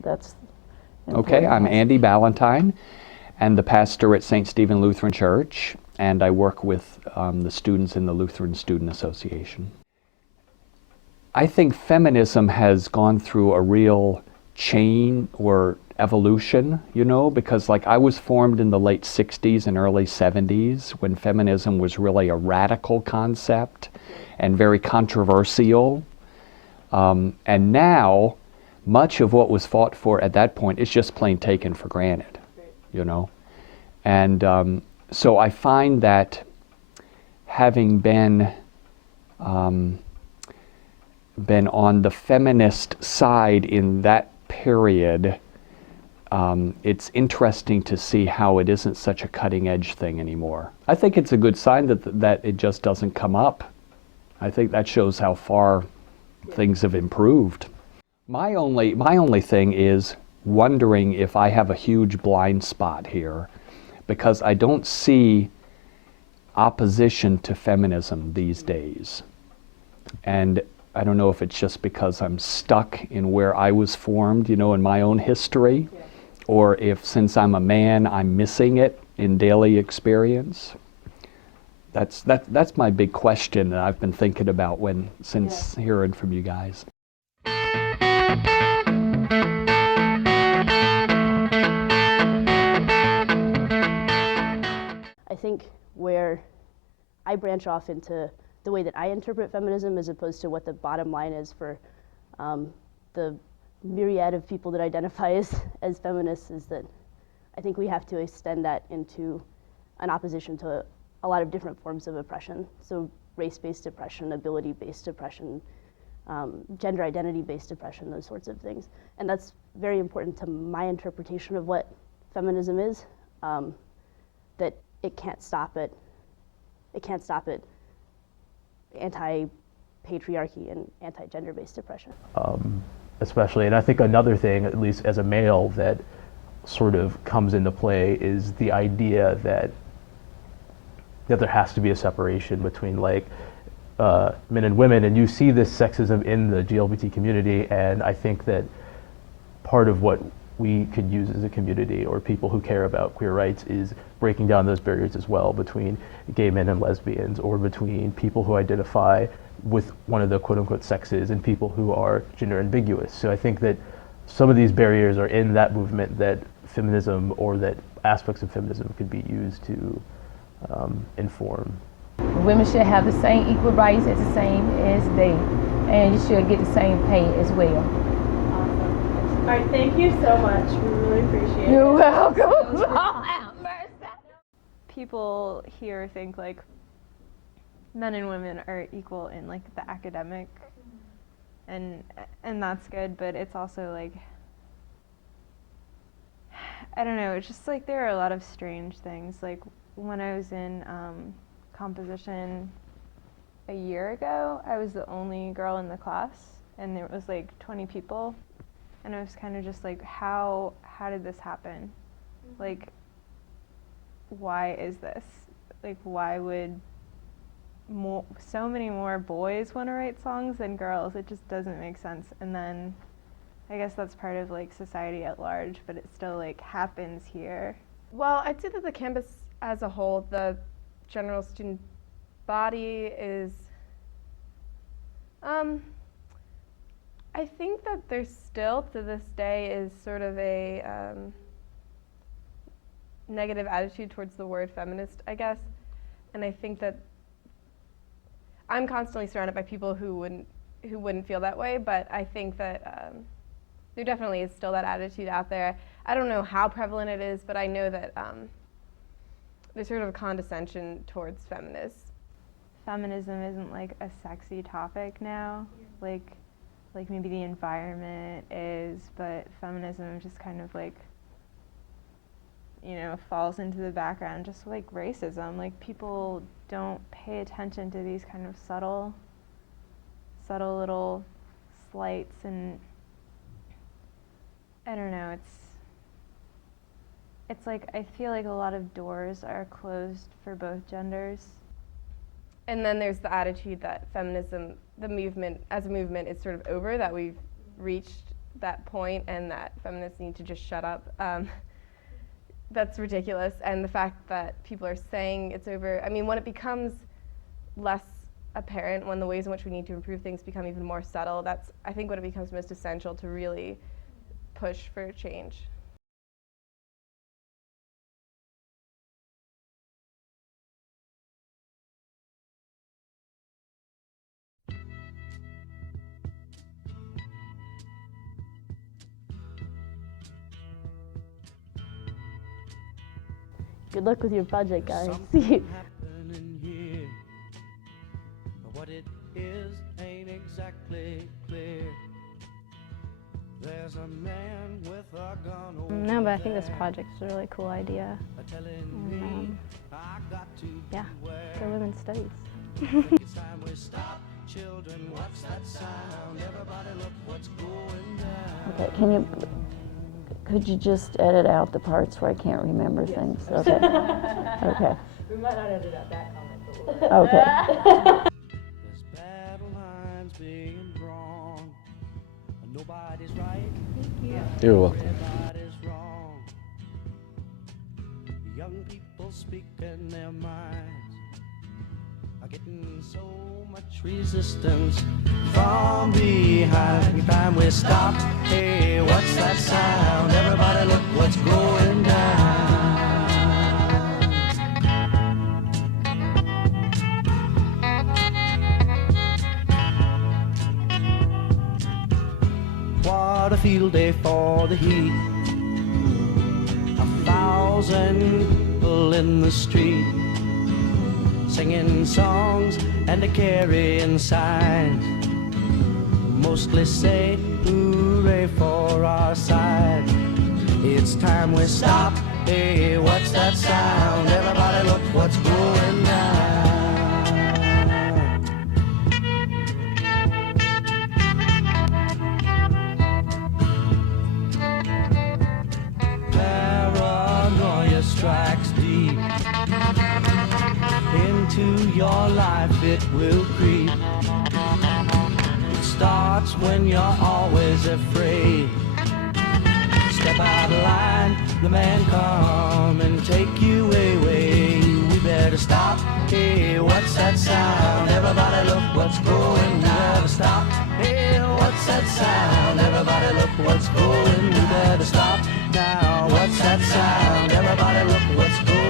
that's Okay, I'm Andy Ballantyne, and the pastor at St. Stephen Lutheran Church, and I work with the students in the Lutheran Student Association. I think feminism has gone through a real chain or evolution, you know, because like I was formed in the late 60s and early 70s when feminism was really a radical concept and very controversial. And now, much of what was fought for at that point is just plain taken for granted, you know. And so I find that having been on the feminist side in that period, it's interesting to see how it isn't such a cutting edge thing anymore. I think it's a good sign that it just doesn't come up. I think that shows how far things have improved. My only thing is wondering if I have a huge blind spot here, because I don't see opposition to feminism these days. And I don't know if it's just because I'm stuck in where I was formed, you know, in my own history, or if since I'm a man, I'm missing it in daily experience. That's my big question that I've been thinking about since hearing from you guys. I think where I branch off into the way that I interpret feminism as opposed to what the bottom line is for the myriad of people that identify as feminists is that I think we have to extend that into an opposition to a lot of different forms of oppression. So race-based oppression, ability-based oppression, gender identity-based oppression, those sorts of things. And that's very important to my interpretation of what feminism is, that it can't stop it. It can't stop it anti-patriarchy and anti-gender-based oppression. Especially, and I think another thing, at least as a male, that sort of comes into play is the idea that there has to be a separation between like men and women, and you see this sexism in the LGBT community, and I think that part of what we could use as a community or people who care about queer rights is breaking down those barriers as well between gay men and lesbians, or between people who identify with one of the quote-unquote sexes and people who are gender ambiguous. So I think that some of these barriers are in that movement that feminism, or that aspects of feminism, could be used to inform. Women should have the same equal rights as the same as they, and you should get the same pay as well. Awesome. All right, thank you so much. We really appreciate it. You're welcome. People here think like men and women are equal in like the academic, and that's good, but it's also like, I don't know, it's just like there are a lot of strange things. Like when I was in composition a year ago, I was the only girl in the class, and there was like 20 people, and I was kind of just like, how did this happen? Like, why is this? Like, why would so many more boys want to write songs than girls? It just doesn't make sense. And then I guess that's part of like society at large, but it still like happens here. Well, I'd say that the campus as a whole, the general student body is, I think that there's still to this day is sort of a negative attitude towards the word feminist, I guess. And I think that I'm constantly surrounded by people who wouldn't feel that way, but I think that there definitely is still that attitude out there. I don't know how prevalent it is, but I know that there's sort of a condescension towards feminists. Feminism isn't like a sexy topic now, like maybe the environment is, but feminism just kind of like, you know, falls into the background, just like racism. Like people don't pay attention to these kind of subtle little slights, and I don't know, it's like I feel like a lot of doors are closed for both genders. And then there's the attitude that feminism, the movement, as a movement, is sort of over, that we've reached that point and that feminists need to just shut up. That's ridiculous. And the fact that people are saying it's over, I mean, when it becomes less apparent, when the ways in which we need to improve things become even more subtle, that's, I think, when it becomes most essential to really push for change. Good luck with your project, guys. Happening here. What it is ain't exactly clear. There's a man with a gun over No, but I think this project's a really cool idea. telling me I got to Yeah, beware. for women's studies. It's time we stop. Children, what's that sound? Everybody look what's going down. Okay, could you just edit out the parts where I can't remember things? Okay. Okay. We might not edit out that comment, but we'll Okay. There's battle lines being drawn. Nobody's right. You're welcome. Everybody's wrong. Young people speaking their minds are getting so much resistance from behind. Every time we stop, hey, what's that sound? Everybody look what's going down. What a field day for the heat. 1,000 people in the street, singing songs and carrying signs. Mostly say hooray for our side. It's time we stop. Hey, what's that sound? Everybody look what's going down. Paranoia strikes deep into your life, it will creep. It starts when you're always afraid. Step out of line, the man come and take you away. We better stop. Hey, what's that sound? Everybody look what's going down. Stop. Hey, what's that sound? Everybody look what's going. We better stop now. What's that sound? Everybody look what's going.